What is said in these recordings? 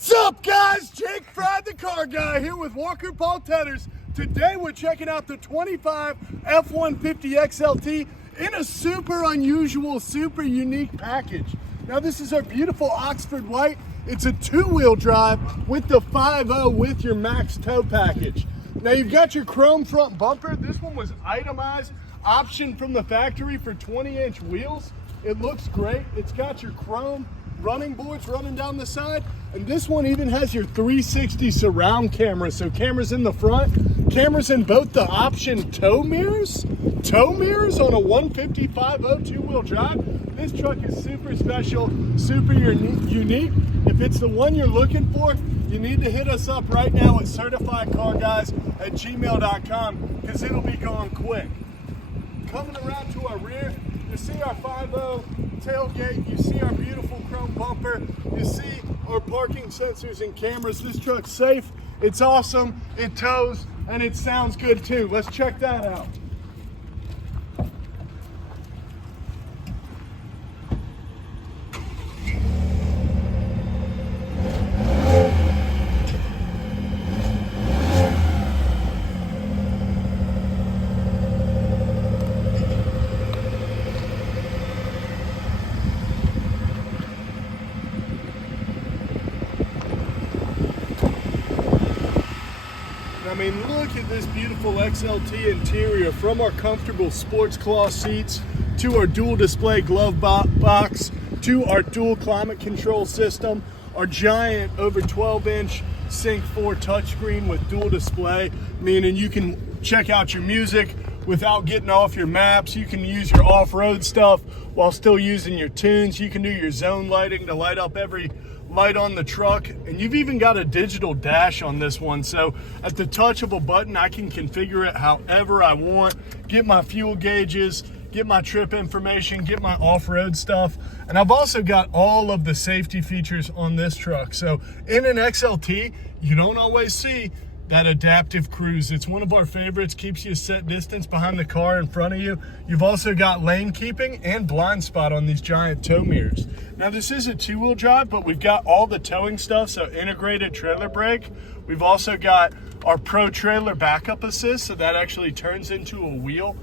What's up, guys? Jake Fried, the car guy, here with Walker Paul Tedders. Today we're checking out the 25 F-150 XLT in a super unusual, super unique package. Now this is our beautiful Oxford white. It's a two-wheel drive with the 5.0 with your max tow package. Now you've got your chrome front bumper. This one was itemized, option from the factory for 20-inch wheels. It looks great. It's got your chrome running boards running down the side, and this one even has your 360 surround camera, so cameras in the front, cameras in both the option tow mirrors on a 150 5.0 two-wheel drive. This truck is super special, super unique. If it's the one you're looking for, you need to hit us up right now at certifiedcarguys@gmail.com because it'll be going quick. Coming around to our rear, you see our 5.0 tailgate, you see our beautiful chrome bumper, you see our parking sensors and cameras. This truck's safe, it's awesome, it tows, and it sounds good too. Let's check that out. I mean, look at this beautiful XLT interior, from our comfortable sports cloth seats to our dual display glove box to our dual climate control system, our giant over 12-inch Sync 4 touchscreen with dual display, meaning you can check out your music without getting off your maps. You can use your off-road stuff while still using your tunes. You can do your zone lighting to light up every light on the truck, and you've even got a digital dash on this one, so at the touch of a button I can configure it however I want, get my fuel gauges, get my trip information, get my off-road stuff. And I've also got all of the safety features on this truck. So in an XLT, you don't always see that adaptive cruise. It's one of our favorites, keeps you a set distance behind the car in front of you. You've also got lane keeping and blind spot on these giant tow mirrors. Now this is a two-wheel drive, but we've got all the towing stuff, so integrated trailer brake. We've also got our Pro Trailer Backup Assist, so that actually turns into a wheel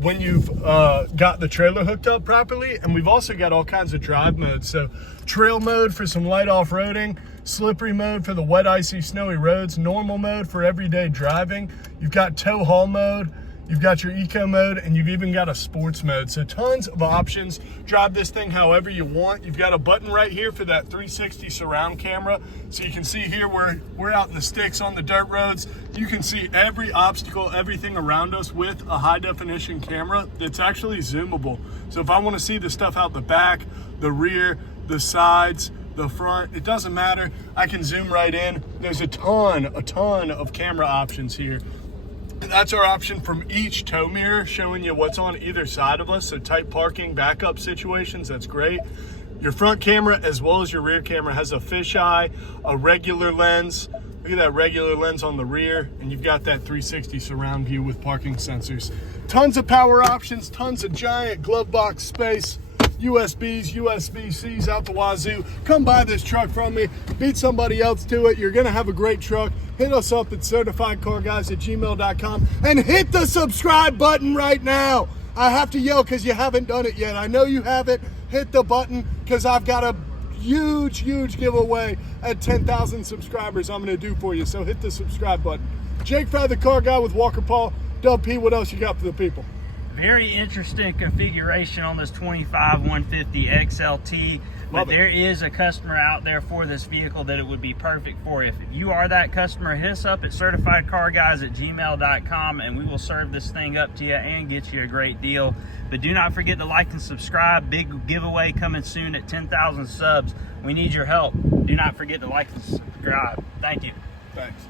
when you've got the trailer hooked up properly. And we've also got all kinds of drive modes, so trail mode for some light off-roading, slippery mode for the wet, icy, snowy roads, normal mode for everyday driving. You've got tow haul mode, you've got your eco mode, and you've even got a sports mode. So tons of options. Drive this thing however you want. You've got a button right here for that 360 surround camera. So you can see here we're out in the sticks on the dirt roads. You can see every obstacle, everything around us with a high definition camera that's actually zoomable. So if I want to see the stuff out the back, the rear, the sides, the front, it doesn't matter. I can zoom right in. There's a ton of camera options here. That's our option from each tow mirror, showing you what's on either side of us. So tight parking, backup situations, that's great. Your front camera as well as your rear camera has a fisheye, a regular lens. Look at that regular lens on the rear, and you've got that 360 surround view with parking sensors. Tons of power options, tons of giant glove box space. USBs, USB-Cs out the wazoo. Come buy this truck from me, beat somebody else to it. You're gonna have a great truck. Hit us up at certifiedcarguys@gmail.com and hit the subscribe button right now. I have to yell because you haven't done it yet. I know you haven't. Hit the button because I've got a huge giveaway at 10,000 subscribers I'm gonna do for you. So hit the subscribe button. Jake Fried, the car guy with Walker Paul. Dub P, what else you got for the people? Very interesting configuration on this 25 150 XLT, but there is a customer out there for this vehicle that it would be perfect for. If you are that customer, hit us up at certifiedcarguys@gmail.com and we will serve this thing up to you and get you a great deal. But do not forget to like and subscribe. Big giveaway coming soon at 10,000 subs. We need your help. Do not forget to like and subscribe. Thank you. Thanks.